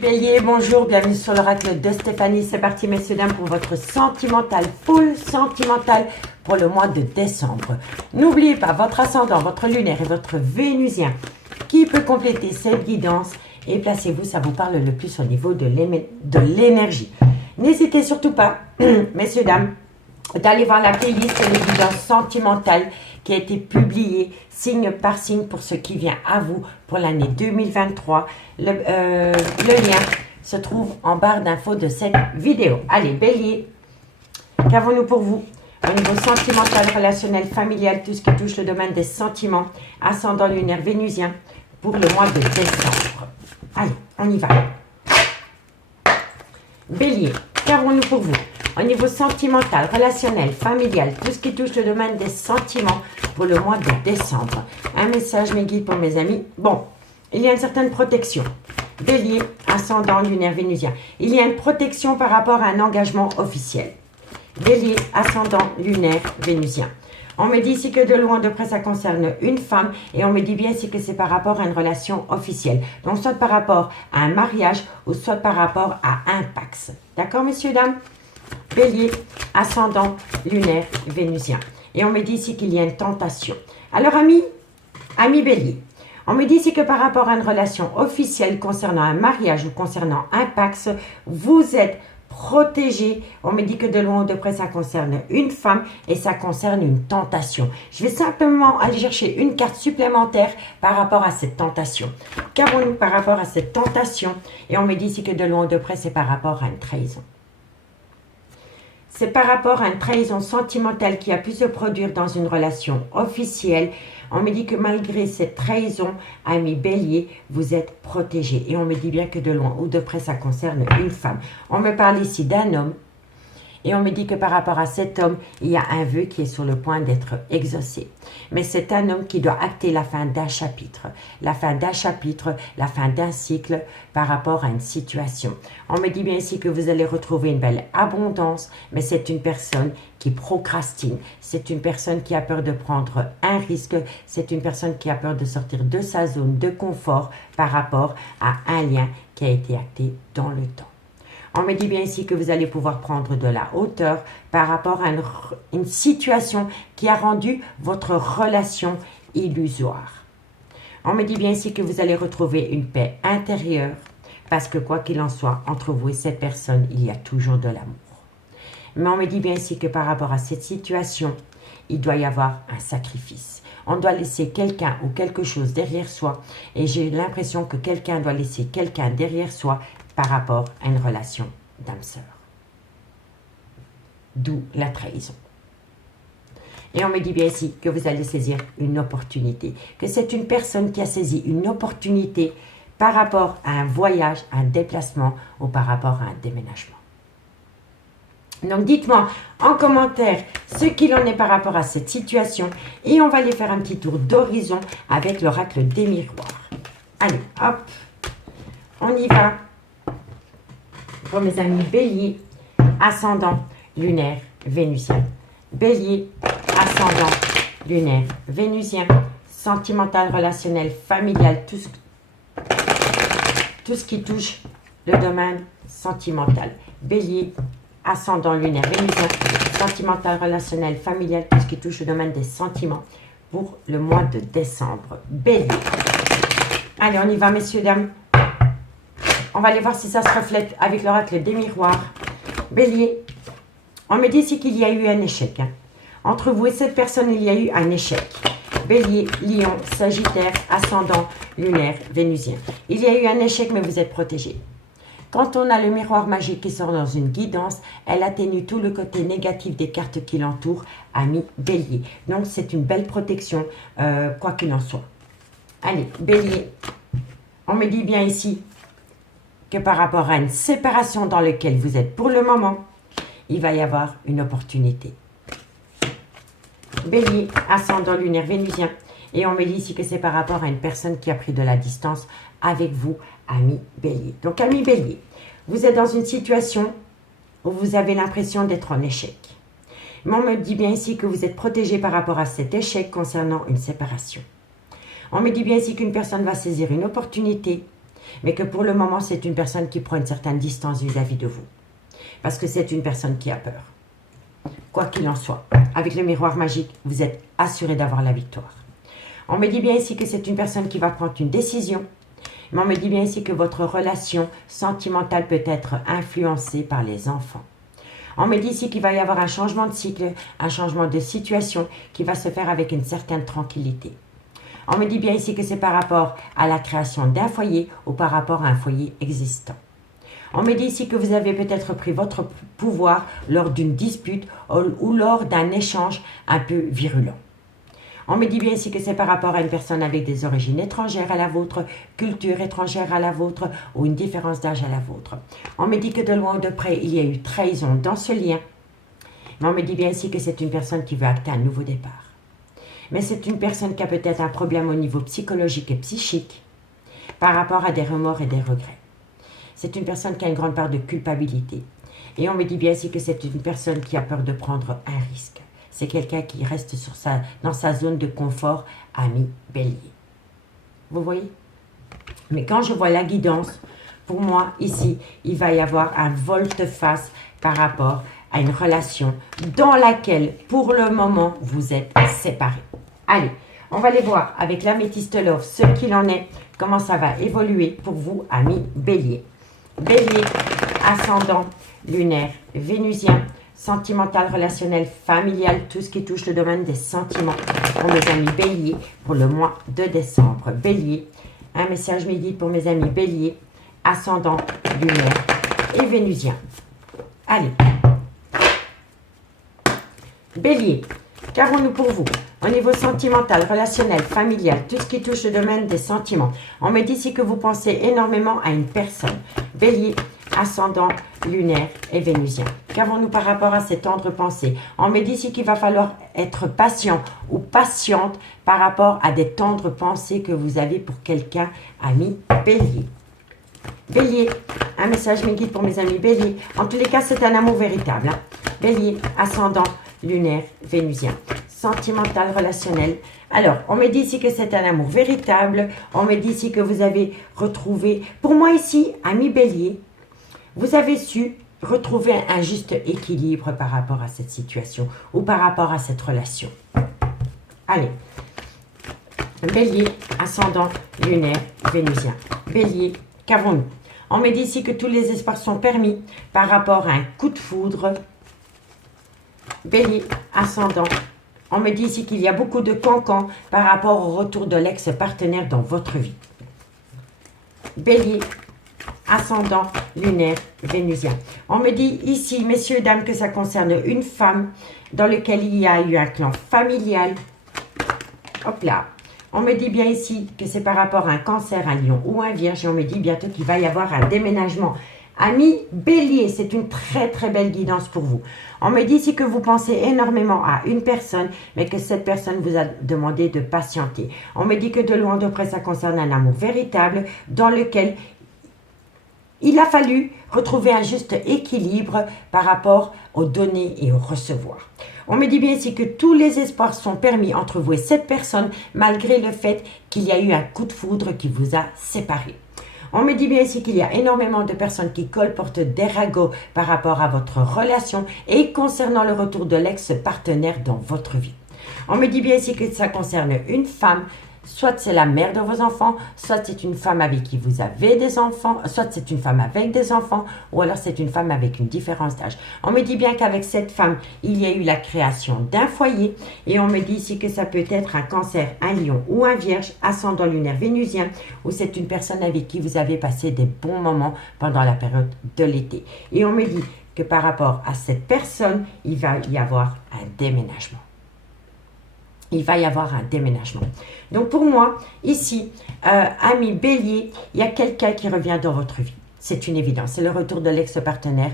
Bélier, bonjour, bienvenue sur l'oracle de Stéphanie. C'est parti messieurs dames pour votre sentimental, full sentimental pour le mois de décembre. N'oubliez pas votre ascendant, votre lunaire et votre vénusien qui peut compléter cette guidance. Et placez-vous, ça vous parle le plus au niveau de l'énergie. N'hésitez surtout pas, messieurs dames, d'aller voir la playlist de guidance sentimentale qui a été publiée signe par signe pour ce qui vient à vous pour l'année 2023. Le lien se trouve en barre d'infos de cette vidéo. Allez, Bélier, qu'avons-nous pour vous au niveau sentimental, relationnel, familial, tout ce qui touche le domaine des sentiments, ascendant lunaire vénusien pour le mois de décembre. Allez, on y va. Bélier, qu'avons-nous pour vous au niveau sentimental, relationnel, familial, tout ce qui touche le domaine des sentiments pour le mois de décembre. Un message, mes guides, pour mes amis. Bon, il y a une certaine protection. Bélier, ascendant lunaire vénusien. Il y a une protection par rapport à un engagement officiel. Bélier, ascendant lunaire vénusien. On me dit ici que de loin de près ça concerne une femme et on me dit bien ici que c'est par rapport à une relation officielle. Donc soit par rapport à un mariage ou soit par rapport à un pax. D'accord messieurs, dames? Bélier, ascendant lunaire vénusien. Et on me dit ici qu'il y a une tentation. Alors amis Bélier, on me dit ici que par rapport à une relation officielle concernant un mariage ou concernant un pax, vous êtes protégé. On me dit que de loin ou de près ça concerne une femme et ça concerne une tentation. Je vais simplement aller chercher une carte supplémentaire par rapport à cette tentation. Qu'avons-nous par rapport à cette tentation? Et on me dit ici que de loin ou de près c'est par rapport à une trahison. C'est par rapport à une trahison sentimentale qui a pu se produire dans une relation officielle. On me dit que malgré cette trahison, ami Bélier, vous êtes protégé. Et on me dit bien que de loin ou de près, ça concerne une femme. On me parle ici d'un homme. Et on me dit que par rapport à cet homme, il y a un vœu qui est sur le point d'être exaucé. Mais c'est un homme qui doit acter la fin d'un chapitre. La fin d'un chapitre, la fin d'un cycle par rapport à une situation. On me dit bien ici que vous allez retrouver une belle abondance, mais c'est une personne qui procrastine. C'est une personne qui a peur de prendre un risque. C'est une personne qui a peur de sortir de sa zone de confort par rapport à un lien qui a été acté dans le temps. On me dit bien ici que vous allez pouvoir prendre de la hauteur par rapport à une situation qui a rendu votre relation illusoire. On me dit bien ici que vous allez retrouver une paix intérieure parce que quoi qu'il en soit, entre vous et cette personne, il y a toujours de l'amour. Mais on me dit bien ici que par rapport à cette situation, il doit y avoir un sacrifice. On doit laisser quelqu'un ou quelque chose derrière soi et j'ai l'impression que quelqu'un doit laisser quelqu'un derrière soi par rapport à une relation d'âme-sœur. D'où la trahison. Et on me dit bien ici que vous allez saisir une opportunité. Que c'est une personne qui a saisi une opportunité par rapport à un voyage, un déplacement ou par rapport à un déménagement. Donc dites-moi en commentaire ce qu'il en est par rapport à cette situation. Et on va aller faire un petit tour d'horizon avec l'oracle des miroirs. Allez, hop, on y va. Pour mes amis Bélier, ascendant lunaire vénusien. Bélier, ascendant lunaire vénusien, sentimental, relationnel, familial, tout ce qui touche le domaine sentimental. Bélier, ascendant lunaire vénusien, sentimental, relationnel, familial, tout ce qui touche le domaine des sentiments pour le mois de décembre. Bélier. Allez, on y va messieurs, dames. On va aller voir si ça se reflète avec l'oracle des miroirs. Bélier, on me dit ici qu'il y a eu un échec. Entre vous et cette personne, il y a eu un échec. Bélier, Lion, Sagittaire, ascendant, lunaire, vénusien. Il y a eu un échec, mais vous êtes protégé. Quand on a le miroir magique qui sort dans une guidance, elle atténue tout le côté négatif des cartes qui l'entourent, ami Bélier. Donc, c'est une belle protection, quoi qu'il en soit. Allez, Bélier, on me dit bien ici que par rapport à une séparation dans laquelle vous êtes pour le moment, il va y avoir une opportunité. Bélier, ascendant lunaire vénusien. Et on me dit ici que c'est par rapport à une personne qui a pris de la distance avec vous, ami Bélier. Donc, ami Bélier, vous êtes dans une situation où vous avez l'impression d'être en échec. Mais on me dit bien ici que vous êtes protégé par rapport à cet échec concernant une séparation. On me dit bien ici qu'une personne va saisir une opportunité mais que pour le moment, c'est une personne qui prend une certaine distance vis-à-vis de vous. Parce que c'est une personne qui a peur. Quoi qu'il en soit, avec le miroir magique, vous êtes assuré d'avoir la victoire. On me dit bien ici que c'est une personne qui va prendre une décision, mais on me dit bien ici que votre relation sentimentale peut être influencée par les enfants. On me dit ici qu'il va y avoir un changement de cycle, un changement de situation qui va se faire avec une certaine tranquillité. On me dit bien ici que c'est par rapport à la création d'un foyer ou par rapport à un foyer existant. On me dit ici que vous avez peut-être pris votre pouvoir lors d'une dispute ou lors d'un échange un peu virulent. On me dit bien ici que c'est par rapport à une personne avec des origines étrangères à la vôtre, culture étrangère à la vôtre ou une différence d'âge à la vôtre. On me dit que de loin ou de près, il y a eu trahison dans ce lien. Mais on me dit bien ici que c'est une personne qui veut acter un nouveau départ. Mais c'est une personne qui a peut-être un problème au niveau psychologique et psychique par rapport à des remords et des regrets. C'est une personne qui a une grande part de culpabilité. Et on me dit bien ici que c'est une personne qui a peur de prendre un risque. C'est quelqu'un qui reste dans sa zone de confort, ami bélier. Vous voyez? Mais quand je vois la guidance, pour moi, ici, il va y avoir un volte-face par rapport à une relation dans laquelle, pour le moment, vous êtes séparés. Allez, on va aller voir avec l'améthyste love ce qu'il en est, comment ça va évoluer pour vous, amis bélier. Bélier, ascendant, lunaire, vénusien, sentimental, relationnel, familial, tout ce qui touche le domaine des sentiments pour mes amis béliers pour le mois de décembre. Bélier, un message midi pour mes amis bélier, ascendant, lunaire et vénusien. Allez. Bélier, qu'avons-nous pour vous au niveau sentimental, relationnel, familial, tout ce qui touche le domaine des sentiments? On me dit ici que vous pensez énormément à une personne. Bélier, ascendant, lunaire et vénusien. Qu'avons-nous par rapport à ces tendres pensées? On me dit ici qu'il va falloir être patient ou patiente par rapport à des tendres pensées que vous avez pour quelqu'un, ami bélier. Bélier, un message me guide pour mes amis bélier. En tous les cas, c'est un amour véritable. Hein? Bélier, ascendant, lunaire, vénusien. Sentimental, relationnel. Alors, on me dit ici que c'est un amour véritable. On me dit ici que vous avez retrouvé, pour moi ici, ami bélier, vous avez su retrouver un juste équilibre par rapport à cette situation ou par rapport à cette relation. Allez. Bélier, ascendant, lunaire, vénusien. Bélier, qu'avons-nous? On me dit ici que tous les espoirs sont permis par rapport à un coup de foudre. Bélier, ascendant. On me dit ici qu'il y a beaucoup de cancans par rapport au retour de l'ex-partenaire dans votre vie. Bélier, ascendant, lunaire, vénusien. On me dit ici, messieurs, dames, que ça concerne une femme dans laquelle il y a eu un clan familial. Hop là. On me dit bien ici que c'est par rapport à un cancer, un lion ou un vierge. Et on me dit bientôt qu'il va y avoir un déménagement. Ami bélier, c'est une très très belle guidance pour vous. On me dit ici que vous pensez énormément à une personne, mais que cette personne vous a demandé de patienter. On me dit que de loin de près, ça concerne un amour véritable dans lequel il a fallu retrouver un juste équilibre par rapport aux donner et au recevoir. On me dit bien ici que tous les espoirs sont permis entre vous et cette personne, malgré le fait qu'il y a eu un coup de foudre qui vous a séparés. On me dit bien ici qu'il y a énormément de personnes qui colportent des ragots par rapport à votre relation et concernant le retour de l'ex-partenaire dans votre vie. On me dit bien ici que ça concerne une femme, soit c'est la mère de vos enfants, soit c'est une femme avec qui vous avez des enfants, soit c'est une femme avec des enfants, ou alors c'est une femme avec une différence d'âge. On me dit bien qu'avec cette femme, il y a eu la création d'un foyer, et on me dit ici que ça peut être un cancer, un lion ou un vierge, ascendant lunaire vénusien, ou c'est une personne avec qui vous avez passé des bons moments pendant la période de l'été. Et on me dit que par rapport à cette personne, il va y avoir un déménagement. Il va y avoir un déménagement. Donc pour moi, ici, ami bélier, il y a quelqu'un qui revient dans votre vie. C'est une évidence, c'est le retour de l'ex-partenaire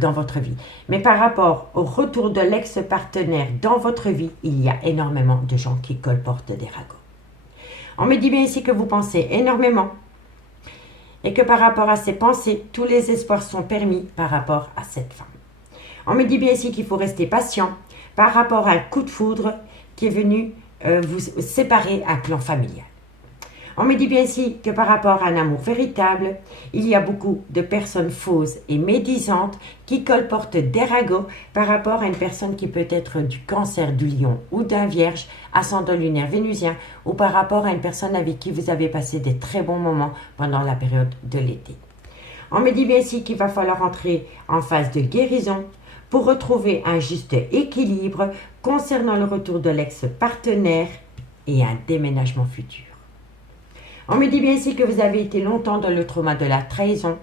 dans votre vie. Mais par rapport au retour de l'ex-partenaire dans votre vie, il y a énormément de gens qui colportent des ragots. On me dit bien ici que vous pensez énormément et que par rapport à ces pensées, tous les espoirs sont permis par rapport à cette femme. On me dit bien ici qu'il faut rester patient par rapport à un coup de foudre qui est venu vous séparer un clan familial. On me dit bien ici que par rapport à un amour véritable, il y a beaucoup de personnes fausses et médisantes qui colportent des ragots par rapport à une personne qui peut être du Cancer, du Lion ou d'un Vierge, ascendant lunaire vénusien, ou par rapport à une personne avec qui vous avez passé des très bons moments pendant la période de l'été. On me dit bien ici qu'il va falloir entrer en phase de guérison pour retrouver un juste équilibre concernant le retour de l'ex-partenaire et un déménagement futur. On me dit bien ici que vous avez été longtemps dans le trauma de la trahison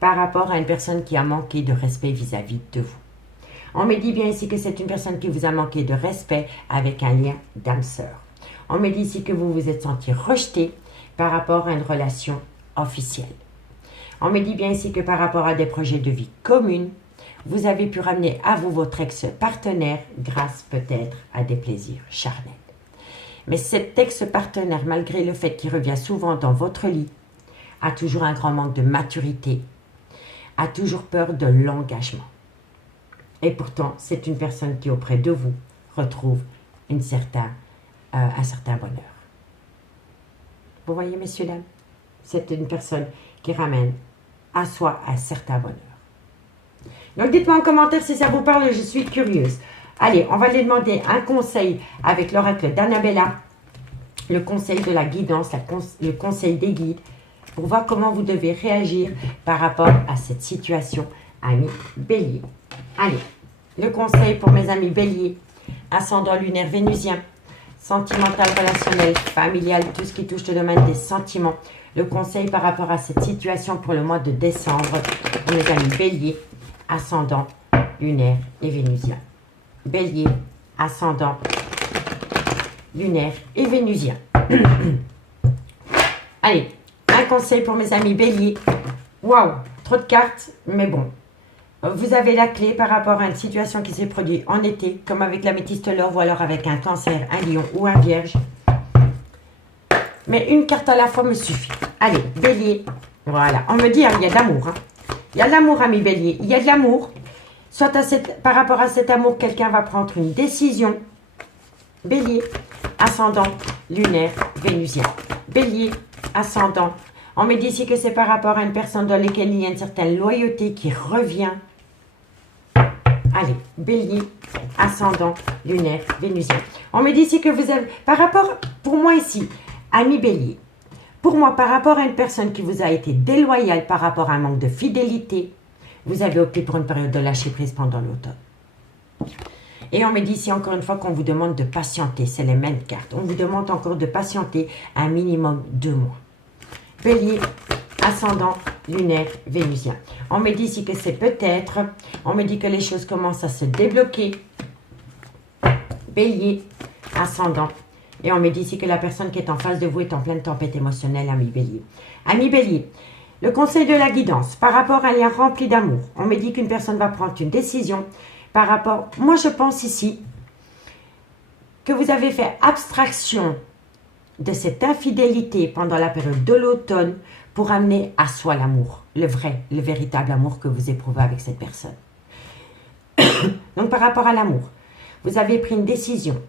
par rapport à une personne qui a manqué de respect vis-à-vis de vous. On me dit bien ici que c'est une personne qui vous a manqué de respect avec un lien d'âme sœur. On me dit ici que vous vous êtes senti rejeté par rapport à une relation officielle. On me dit bien ici que par rapport à des projets de vie communs, vous avez pu ramener à vous votre ex-partenaire grâce peut-être à des plaisirs charnels. Mais cet ex-partenaire, malgré le fait qu'il revient souvent dans votre lit, a toujours un grand manque de maturité, a toujours peur de l'engagement. Et pourtant, c'est une personne qui, auprès de vous, retrouve un certain bonheur. Vous voyez, messieurs, dames, c'est une personne qui ramène à soi un certain bonheur. Donc, dites-moi en commentaire si ça vous parle, je suis curieuse. Allez, on va aller demander un conseil avec l'oracle d'Annabella, le conseil de la guidance, le conseil des guides, pour voir comment vous devez réagir par rapport à cette situation, amis Bélier. Allez, le conseil pour mes amis Bélier, ascendant lunaire vénusien, sentimental, relationnel, familial, tout ce qui touche le domaine des sentiments. Le conseil par rapport à cette situation pour le mois de décembre, pour mes amis Bélier, ascendant lunaire et vénusien. Bélier, ascendant, lunaire et vénusien. Allez, un conseil pour mes amis Bélier. Waouh, trop de cartes, mais bon. Vous avez la clé par rapport à une situation qui s'est produite en été, comme avec la métiste l'or ou alors avec un Cancer, un Lion ou un Vierge. Mais une carte à la fois me suffit. Allez, Bélier. Voilà, on me dit, il y a de l'amour. Hein. Il y a de l'amour, amis Bélier. Il y a de l'amour. Soit par rapport à cet amour, quelqu'un va prendre une décision. Bélier, ascendant, lunaire, vénusien. Bélier, ascendant. On me dit ici que c'est par rapport à une personne dans laquelle il y a une certaine loyauté qui revient. Allez, Bélier, ascendant, lunaire, vénusien. On me dit ici que vous avez, par rapport, pour moi ici, ami Bélier, pour moi, par rapport à une personne qui vous a été déloyale par rapport à un manque de fidélité, vous avez opté pour une période de lâcher prise pendant l'automne. Et on me dit ici encore une fois qu'on vous demande de patienter. C'est les mêmes cartes. On vous demande encore de patienter un minimum 2 mois. Bélier, ascendant, lunaire, vénusien. On me dit ici que c'est peut-être. On me dit que les choses commencent à se débloquer. Bélier, ascendant. Et on me dit ici que la personne qui est en face de vous est en pleine tempête émotionnelle, ami Bélier. Ami Bélier. Le conseil de la guidance, par rapport à un lien rempli d'amour, on me dit qu'une personne va prendre une décision par rapport... Moi, je pense ici que vous avez fait abstraction de cette infidélité pendant la période de l'automne pour amener à soi l'amour, le vrai, le véritable amour que vous éprouvez avec cette personne. Donc, par rapport à l'amour, vous avez pris une décision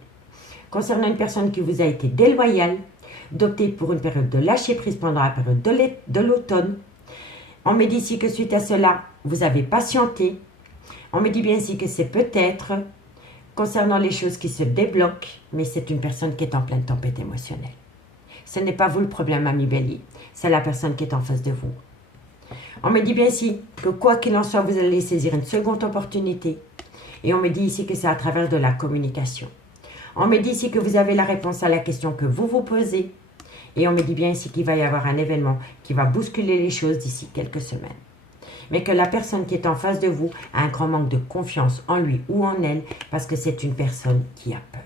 concernant une personne qui vous a été déloyale, d'opter pour une période de lâcher prise pendant la période de l'automne. On me dit ici que suite à cela, vous avez patienté. On me dit bien ici que c'est peut-être concernant les choses qui se débloquent, mais c'est une personne qui est en pleine tempête émotionnelle. Ce n'est pas vous le problème, ami Bélier, c'est la personne qui est en face de vous. On me dit bien ici que quoi qu'il en soit, vous allez saisir une seconde opportunité. Et on me dit ici que c'est à travers de la communication. On me dit ici que vous avez la réponse à la question que vous vous posez. Et on me dit bien ici qu'il va y avoir un événement qui va bousculer les choses d'ici quelques semaines. Mais que la personne qui est en face de vous a un grand manque de confiance en lui ou en elle parce que c'est une personne qui a peur.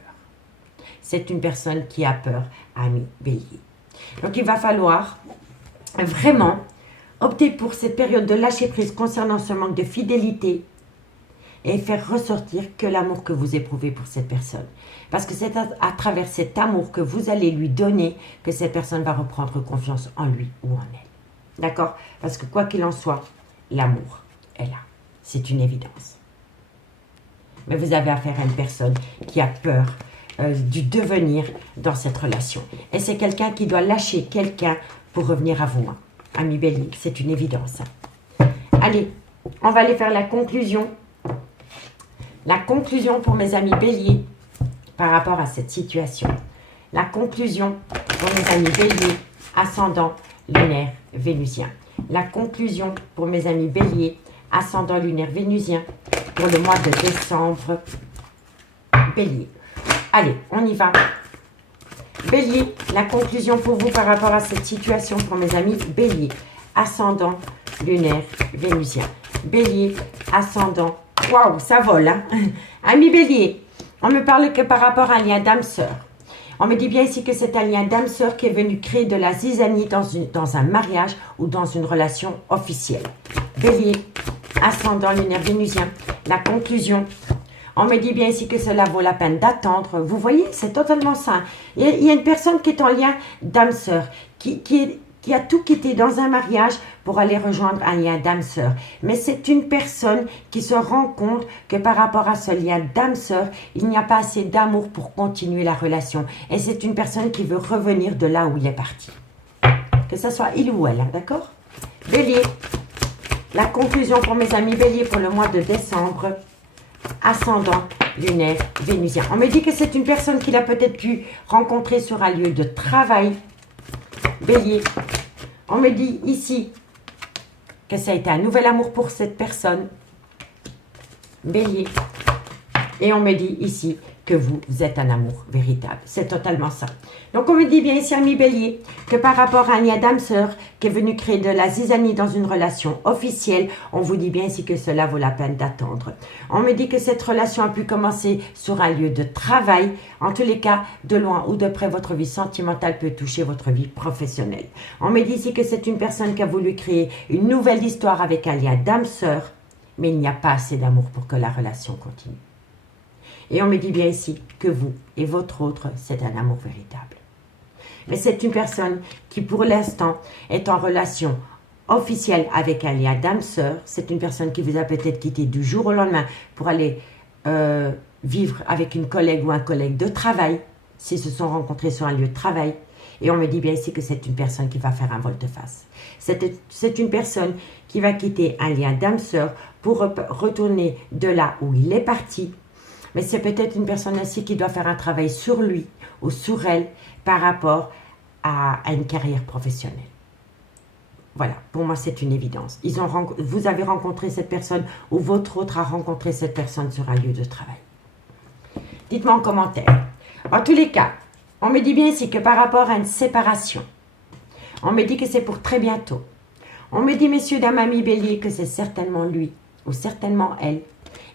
C'est une personne qui a peur, ami Bélier. Donc il va falloir vraiment opter pour cette période de lâcher prise concernant ce manque de fidélité et faire ressortir que l'amour que vous éprouvez pour cette personne. Parce que c'est à travers cet amour que vous allez lui donner que cette personne va reprendre confiance en lui ou en elle. D'accord? Parce que quoi qu'il en soit, l'amour est là. C'est une évidence. Mais vous avez affaire à une personne qui a peur du devenir dans cette relation. Et c'est quelqu'un qui doit lâcher quelqu'un pour revenir à vous. Hein. Ami Bélier, c'est une évidence. Allez, on va aller faire la conclusion. La conclusion pour mes amis Bélier par rapport à cette situation. La conclusion pour mes amis Bélier, ascendant lunaire vénusien. La conclusion pour mes amis Bélier, ascendant lunaire vénusien pour le mois de décembre. Bélier. Allez, on y va. Bélier, la conclusion pour vous par rapport à cette situation pour mes amis Bélier, ascendant lunaire vénusien. Bélier, ascendant. Waouh, ça vole, hein. Ami Bélier, on me parle que par rapport à un lien d'âme-sœur. On me dit bien ici que c'est un lien d'âme-sœur qui est venu créer de la zizanie dans un mariage ou dans une relation officielle. Bélier, ascendant lunaire vénusien. La conclusion, on me dit bien ici que cela vaut la peine d'attendre. Vous voyez, c'est totalement ça. Il y a une personne qui est en lien d'âme-sœur, qui a tout quitté dans un mariage pour aller rejoindre un lien d'âme-sœur. Mais c'est une personne qui se rend compte que par rapport à ce lien d'âme-sœur, il n'y a pas assez d'amour pour continuer la relation. Et c'est une personne qui veut revenir de là où il est parti. Que ce soit il ou elle, hein, d'accord? Bélier, la conclusion pour mes amis Bélier pour le mois de décembre, ascendant lunaire vénusien. On me dit que c'est une personne qu'il a peut-être pu rencontrer sur un lieu de travail. Bélier, on me dit ici que ça a été un nouvel amour pour cette personne. Bélier. Et on me dit ici que vous êtes un amour véritable. C'est totalement ça. Donc on me dit bien ici, ami Bélier, que par rapport à un lien d'âme-sœur qui est venu créer de la zizanie dans une relation officielle, on vous dit bien ici que cela vaut la peine d'attendre. On me dit que cette relation a pu commencer sur un lieu de travail. En tous les cas, de loin ou de près, votre vie sentimentale peut toucher votre vie professionnelle. On me dit ici que c'est une personne qui a voulu créer une nouvelle histoire avec un lien d'âme-sœur, mais il n'y a pas assez d'amour pour que la relation continue. Et on me dit bien ici que vous et votre autre, c'est un amour véritable. Mais c'est une personne qui, pour l'instant, est en relation officielle avec un lien d'âme-sœur. C'est une personne qui vous a peut-être quitté du jour au lendemain pour aller vivre avec une collègue ou un collègue de travail, s'ils se sont rencontrés sur un lieu de travail. Et on me dit bien ici que c'est une personne qui va faire un volte-face. C'est une personne qui va quitter un lien d'âme-sœur pour retourner de là où il est parti. Mais c'est peut-être une personne aussi qui doit faire un travail sur lui ou sur elle par rapport à une carrière professionnelle. Voilà, pour moi c'est une évidence. Vous avez rencontré cette personne ou votre autre a rencontré cette personne sur un lieu de travail. Dites-moi en commentaire. En tous les cas, on me dit bien ici que par rapport à une séparation, on me dit que c'est pour très bientôt. On me dit, messieurs, dames, amis Bélier, que c'est certainement lui ou certainement elle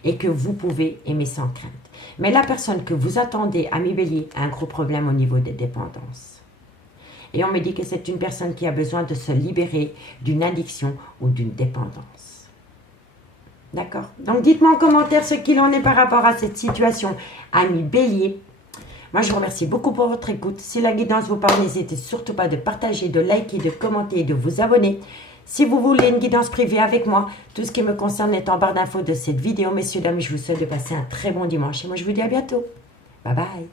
et que vous pouvez aimer sans crainte. Mais la personne que vous attendez, ami Bélier, a un gros problème au niveau des dépendances. Et on me dit que c'est une personne qui a besoin de se libérer d'une addiction ou d'une dépendance. D'accord? Donc dites-moi en commentaire ce qu'il en est par rapport à cette situation, ami Bélier. Moi, je vous remercie beaucoup pour votre écoute. Si la guidance vous parle, n'hésitez surtout pas de partager, de liker, de commenter et de vous abonner. Si vous voulez une guidance privée avec moi, tout ce qui me concerne est en barre d'infos de cette vidéo. Messieurs, dames, je vous souhaite de passer un très bon dimanche. Et moi, je vous dis à bientôt. Bye bye.